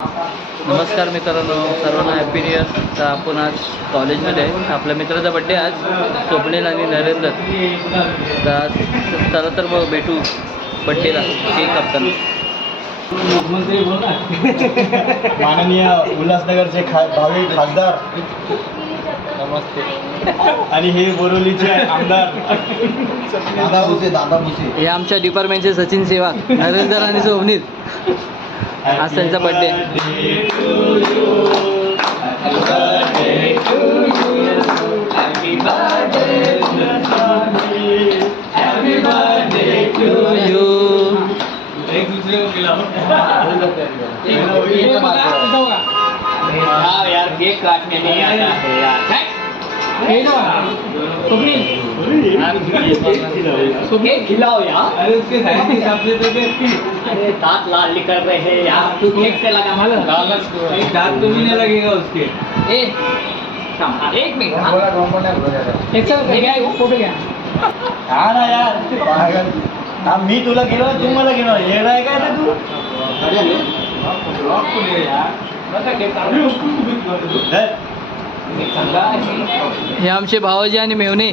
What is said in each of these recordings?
नमस्कार मित्रांनो, सर्वांना हॅपी न्यू इयर. तर आपण आज कॉलेजमध्ये आपल्या मित्राचा बड्डे आज स्वप्नील आणि नरेंद्र. तर आज चला तर मग भेटू बड्डेला केक कापताना. माननीय उल्हासनगरचे भावी खासदार नमस्ते. आणि हे बोरिवलीचे आमदार दादा भुसे हे आमच्या डिपार्टमेंटचे सचिन सेवाग नरेंद्र आणि स्वप्नील. आज त्यांचा बड्डे. यार केक काटने नहीं आता है यार. केक खिलाओ यार. अरे उसके साइड के हिसाब से तो अरे दांत लाल निकल रहे हैं यार. तू केक से लगा मालूम. दांत तो भी नहीं लगेगा उसके. एक मिनट. एक फोटो घ्या. हा ना यार, हा मी तुला गेलो तू मला गेलो येणार आहे काय तू. हे आमचे भावजी आणि मेवणे.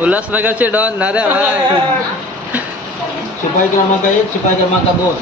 उल्हासनगरचे डॉन नारे भाई. शिपाई क्रमांक 1, शिपाई क्रमांक 2.